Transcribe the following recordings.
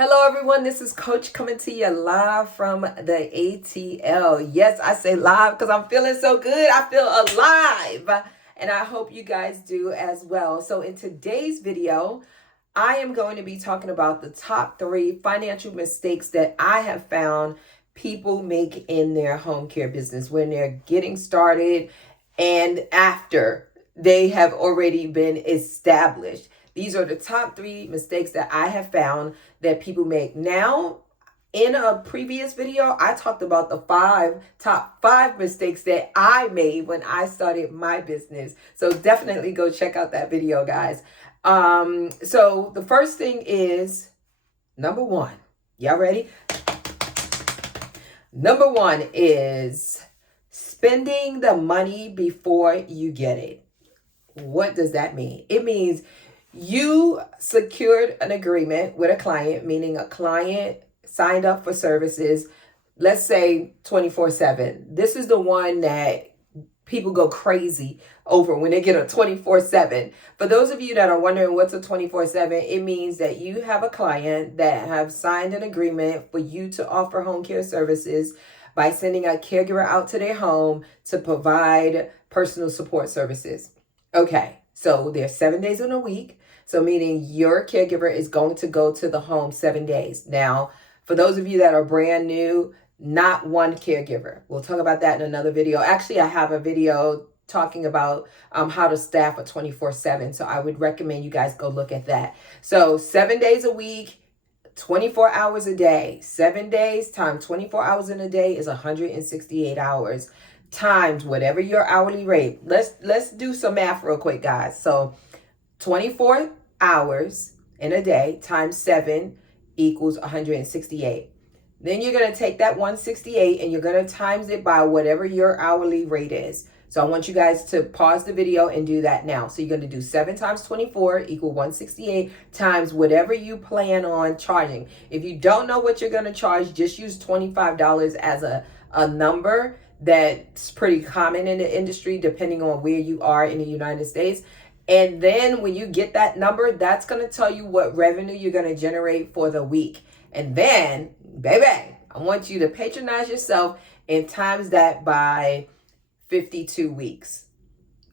Hello, everyone. This is Coach coming to you live from the ATL. Yes, I say live because I'm feeling so good. I feel alive. And I hope you guys do as well. So in today's video, I am going to be talking about the top 3 financial mistakes that I have found people make in their home care business when they're getting started and after they have already been established. These are the top 3 mistakes that I have found that people make. Now, in a previous video, I talked about the top five mistakes that I made when I started my business. So definitely go check out that video, guys. So the first thing is number 1. Y'all ready? Number 1 is spending the money before you get it. What does that mean? It means you secured an agreement with a client, meaning a client signed up for services, let's say 24/7. This is the one that people go crazy over when they get a 24/7. For those of you that are wondering what's a 24/7, it means that you have a client that have signed an agreement for you to offer home care services by sending a caregiver out to their home to provide personal support services. Okay, so there's 7 days in a week. So meaning your caregiver is going to go to the home 7 days. Now, for those of you that are brand new, not one caregiver. We'll talk about that in another video. Actually, I have a video talking about how to staff a 24/7. So I would recommend you guys go look at that. So 7 days a week, 24 hours a day. 7 days times 24 hours in a day is 168 hours times whatever your hourly rate. Let's do some math real quick, guys. So 24 hours in a day times 7 equals 168. Then you're going to take that 168 and you're going to times it by whatever your hourly rate is. So I want you guys to pause the video and do that now. So you're going to do 7 times 24 equal 168 times whatever you plan on charging. If you don't know what you're going to charge, just use $25 as a number that's pretty common in the industry, depending on where you are in the United States. And then when you get that number, that's going to tell you what revenue you're going to generate for the week. And then, baby, I want you to patronize yourself and times that by 52 weeks.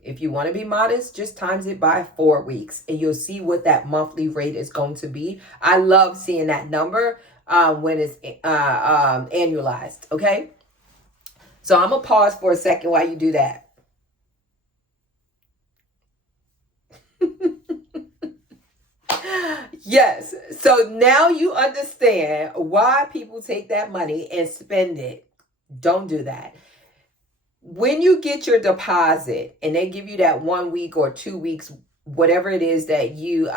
If you want to be modest, just times it by 4 weeks and you'll see what that monthly rate is going to be. I love seeing that number when it's annualized. Okay. So I'm going to pause for a second while you do that. Yes. So now you understand why people take that money and spend it. Don't do that. When you get your deposit and they give you that 1 week or 2 weeks, whatever it is that you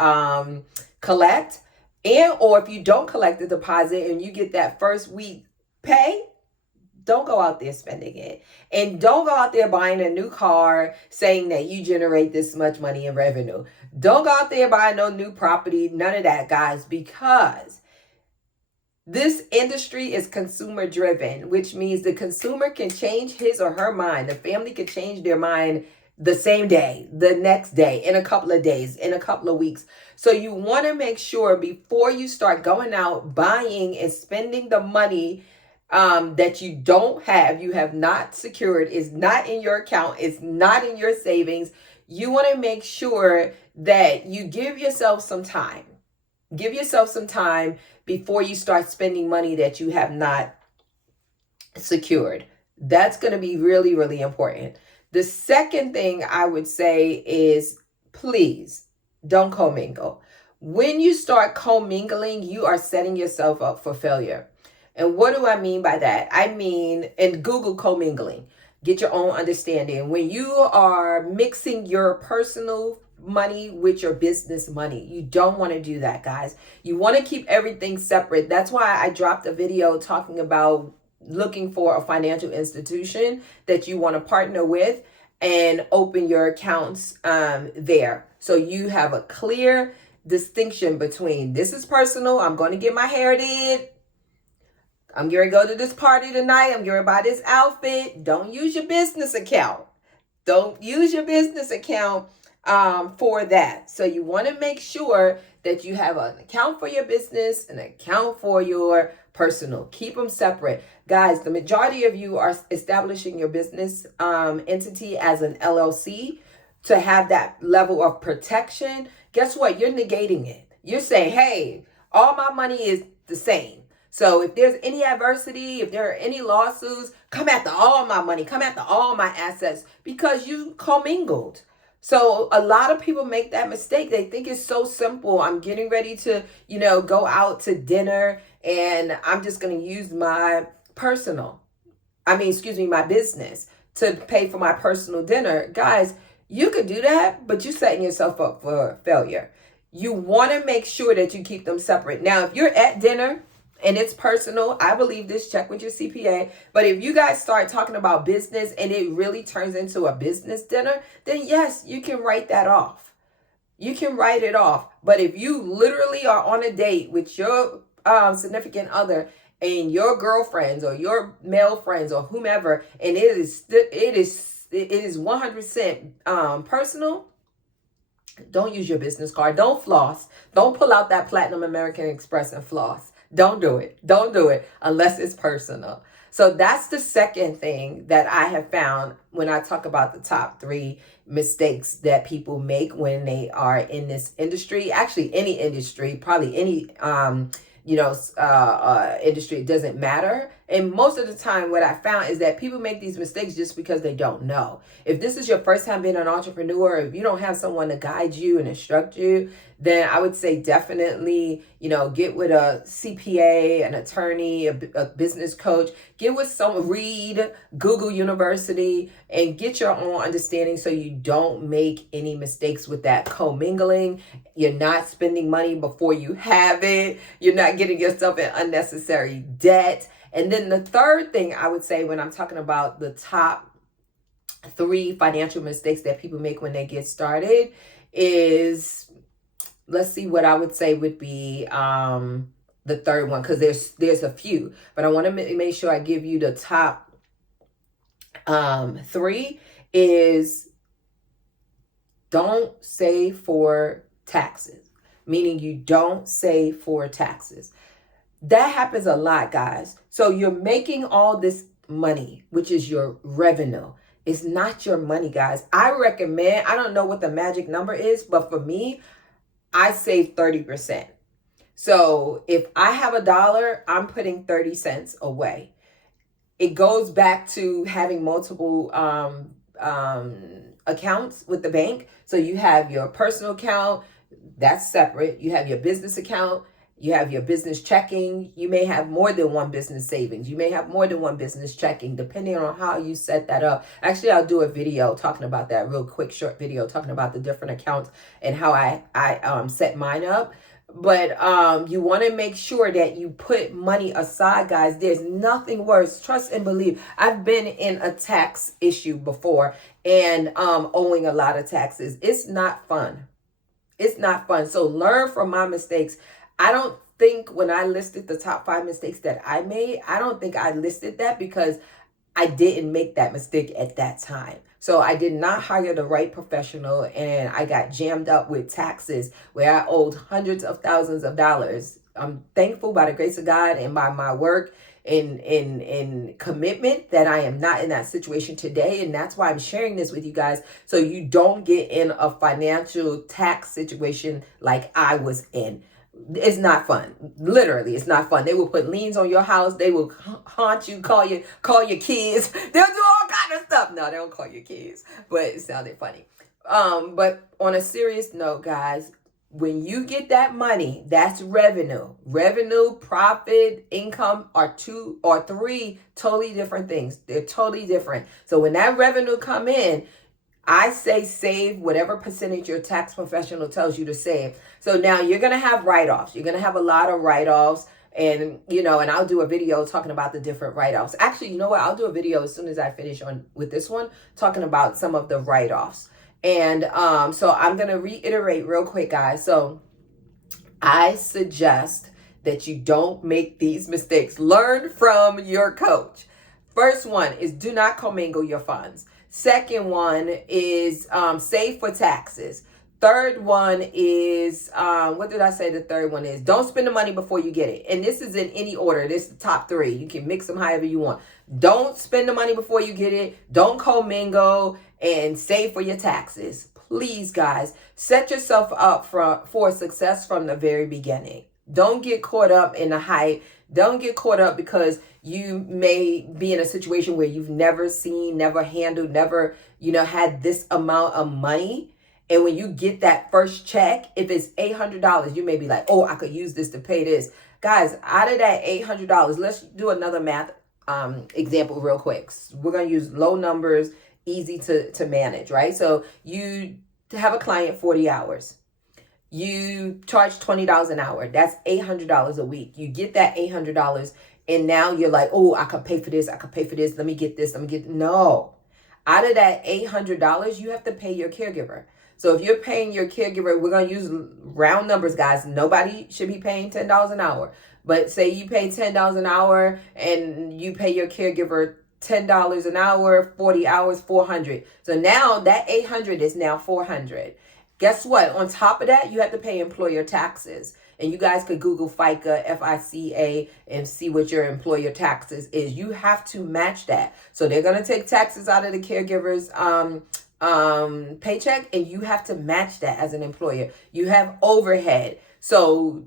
collect, or if you don't collect the deposit and you get that first week pay, don't go out there spending it. And don't go out there buying a new car saying that you generate this much money in revenue. Don't go out there buying no new property, none of that, guys, because this industry is consumer driven, which means the consumer can change his or her mind. The family can change their mind the same day, the next day, in a couple of days, in a couple of weeks. So you want to make sure before you start going out buying and spending the money that you don't have, you have not secured, is not in your account, is not in your savings. You want to make sure that you give yourself some time. Give yourself some time before you start spending money that you have not secured. That's going to be really, really important. The second thing I would say is please don't commingle. When you start commingling, you are setting yourself up for failure. And what do I mean by that? I mean, and Google commingling. Get your own understanding. When you are mixing your personal money with your business money, you don't want to do that, guys. You want to keep everything separate. That's why I dropped a video talking about looking for a financial institution that you want to partner with and open your accounts there. So you have a clear distinction between this is personal. I'm going to get my hair did. I'm going to go to this party tonight. I'm going to buy this outfit. Don't use your business account. Don't use your business account for that. So you want to make sure that you have an account for your business, an account for your personal. Keep them separate. Guys, the majority of you are establishing your business entity as an LLC to have that level of protection. Guess what? You're negating it. You're saying, hey, all my money is the same. So if there's any adversity, if there are any lawsuits, come after all my money, come after all my assets, because you commingled. So a lot of people make that mistake. They think it's so simple. I'm getting ready to, go out to dinner and I'm just going to use my my business to pay for my personal dinner. Guys, you could do that, but you're setting yourself up for failure. You want to make sure that you keep them separate. Now, if you're at dinner and it's personal, I believe this, check with your CPA. But if you guys start talking about business and it really turns into a business dinner, then yes, you can write that off. You can write it off. But if you literally are on a date with your significant other and your girlfriends or your male friends or whomever, and it is 100% personal, don't use your business card. Don't floss. Don't pull out that Platinum American Express and floss. Don't do it. Don't do it unless it's personal. So that's the second thing that I have found when I talk about the top 3 mistakes that people make when they are in this industry. Actually, any industry, probably any industry, it doesn't matter. And most of the time what I found is that people make these mistakes just because they don't know. If this is your first time being an entrepreneur, if you don't have someone to guide you and instruct you, then I would say definitely, get with a CPA, an attorney, a business coach, read Google University and get your own understanding so you don't make any mistakes with that commingling. You're not spending money before you have it. You're not getting yourself in unnecessary debt. And then the third thing I would say when I'm talking about the top 3 financial mistakes that people make when they get started is, let's see what I would say would be the third one, because there's a few, but I want to make sure I give you the top 3 is don't save for taxes, meaning you don't save for taxes. That happens a lot, guys. So you're making all this money, which is your revenue. It's not your money, guys. I recommend, I don't know what the magic number is, but for me, I save 30%. So if I have $1, I'm putting 30 cents away. It goes back to having multiple accounts with the bank. So you have your personal account, that's separate. You have your business account. You have your business checking. You may have more than one business savings. You may have more than one business checking, depending on how you set that up. Actually, I'll do a video talking about that, real quick, short video talking about the different accounts and how I set mine up. But you want to make sure that you put money aside, guys. There's nothing worse. Trust and believe. I've been in a tax issue before and owing a lot of taxes. It's not fun. It's not fun. So learn from my mistakes. I don't think when I listed the top 5 mistakes that I made, I don't think I listed that because I didn't make that mistake at that time. So I did not hire the right professional and I got jammed up with taxes where I owed hundreds of thousands of dollars. I'm thankful by the grace of God and by my work in commitment that I am not in that situation today. And that's why I'm sharing this with you guys, so you don't get in a financial tax situation like I was in. It's not fun. Literally, it's not fun. They will put liens on your house. They will haunt you, call your kids. They'll do all kind of stuff. No, they don't call your kids, but it sounded funny. But on a serious note, guys, when you get that money, that's revenue. Revenue, profit, income are 2 or 3 totally different things. They're totally different. So when that revenue come in, I say save whatever percentage your tax professional tells you to save. So now you're going to have write-offs. You're going to have a lot of write-offs. And, and I'll do a video talking about the different write-offs. Actually, you know what? I'll do a video as soon as I finish with this one, talking about some of the write-offs. And so I'm going to reiterate real quick, guys. So I suggest that you don't make these mistakes. Learn from your coach. First one is do not commingle your funds. Second one is save for taxes. Third one is, what did I say the third one is? Don't spend the money before you get it. And this is in any order. This is the top three. You can mix them however you want. Don't spend the money before you get it. Don't commingle, and save for your taxes. Please, guys, set yourself up for success from the very beginning. Don't get caught up in the hype. Don't get caught up because you may be in a situation where you've never seen, never handled, never, had this amount of money. And when you get that first check, if it's $800, you may be like, oh, I could use this to pay this. Guys, out of that $800, let's do another math example real quick. We're going to use low numbers, easy to manage, right? So you have a client 40 hours. You charge $20 an hour. That's $800 a week. You get that $800 and now you're like, oh, I could pay for this. I could pay for this. Let me get this. No. Out of that $800, you have to pay your caregiver. So if you're paying your caregiver, we're going to use round numbers, guys. Nobody should be paying $10 an hour. But say you pay $10 an hour and you pay your caregiver $10 an hour, 40 hours, $400. So now that $800 is now $400. Guess what? On top of that, you have to pay employer taxes. And you guys could Google FICA, FICA, and see what your employer taxes is. You have to match that. So they're going to take taxes out of the caregiver's paycheck, and you have to match that as an employer. You have overhead. So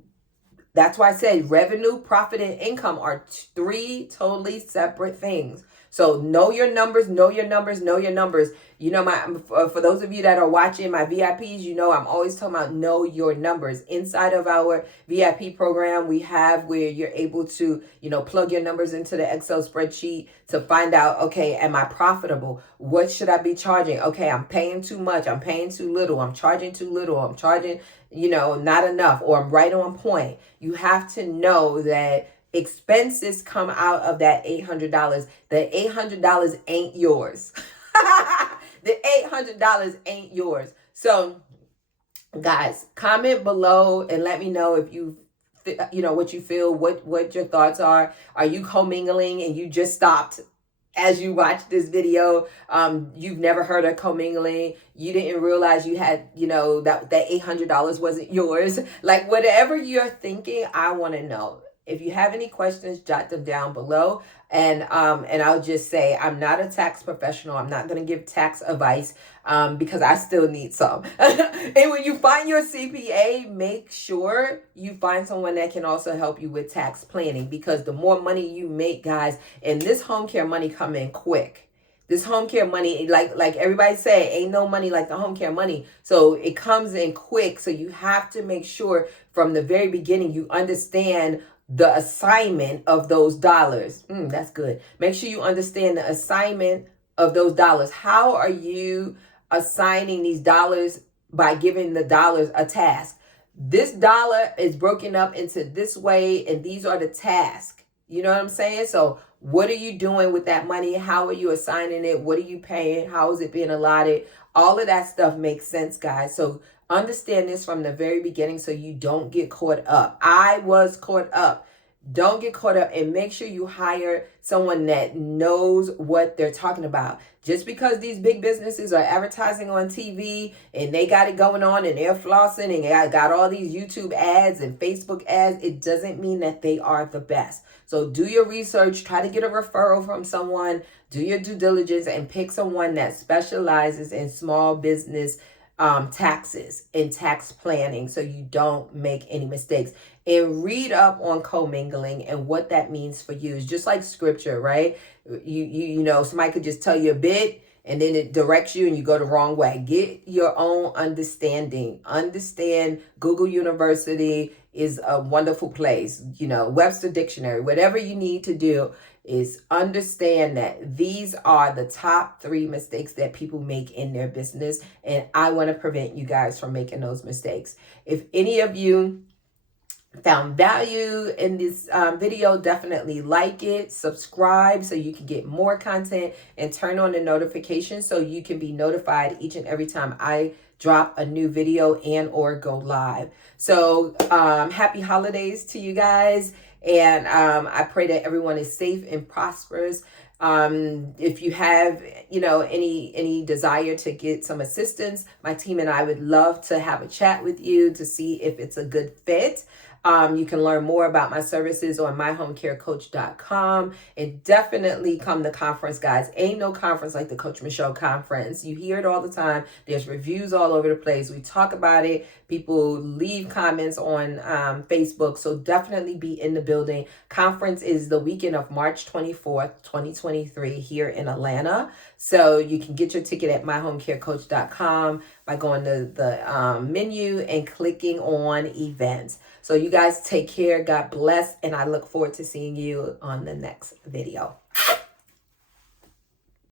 that's why I said revenue, profit, and income are three totally separate things. So know your numbers, know your numbers, know your numbers. For those of you that are watching my VIPs, I'm always talking about know your numbers. Inside of our VIP program, we have where you're able to, plug your numbers into the Excel spreadsheet to find out, okay, am I profitable? What should I be charging? Okay, I'm paying too much. I'm paying too little. I'm charging too little. I'm charging, not enough, or I'm right on point. You have to know that expenses come out of that $800. The $800 ain't yours. The $800 ain't yours. So, guys, comment below and let me know if what you feel, what your thoughts are. Are you commingling and you just stopped as you watch this video? You've never heard of commingling. You didn't realize you had, that $800 wasn't yours. Like, whatever you're thinking, I want to know. If you have any questions, jot them down below. And I'll just say, I'm not a tax professional. I'm not going to give tax advice because I still need some. And when you find your CPA, make sure you find someone that can also help you with tax planning, because the more money you make, guys, and this home care money come in quick. This home care money, like everybody say, ain't no money like the home care money. So it comes in quick. So you have to make sure from the very beginning you understand the assignment of those dollars. That's good. Make sure you understand the assignment of those dollars. How are you assigning these dollars? By giving the dollars a task. This dollar is broken up into this way, and these are the tasks. You know what I'm saying? So what are you doing with that money? How are you assigning it? What are you paying? How is it being allotted? All of that stuff makes sense, guys. So understand this from the very beginning so you don't get caught up. I was caught up. Don't get caught up, and make sure you hire someone that knows what they're talking about. Just because these big businesses are advertising on TV and they got it going on and they're flossing and got all these YouTube ads and Facebook ads, it doesn't mean that they are the best. So do your research, try to get a referral from someone, do your due diligence, and pick someone that specializes in small business taxes and tax planning so you don't make any mistakes. And read up on commingling and what that means for you. It's just like scripture, right? You somebody could just tell you a bit and then it directs you and you go the wrong way. Get your own understanding. Understand Google University is a wonderful place. Webster Dictionary, whatever you need to do is understand that these are the top 3 mistakes that people make in their business. And I want to prevent you guys from making those mistakes. If any of you found value in this video, definitely like it, subscribe so you can get more content, and turn on the notifications so you can be notified each and every time I drop a new video and or go live. So happy holidays to you guys, and I pray that everyone is safe and prosperous. If you have, any desire to get some assistance, my team and I would love to have a chat with you to see if it's a good fit. You can learn more about my services on myhomecarecoach.com, and definitely come to conference, guys. Ain't no conference like the Coach Michele conference. You hear it all the time. There's reviews all over the place. We talk about it. People leave comments on Facebook. So definitely be in the building. Conference is the weekend of March 24th, 2023 here in Atlanta. So you can get your ticket at myhomecarecoach.com by going to the menu and clicking on events. So you guys take care. God bless. And I look forward to seeing you on the next video.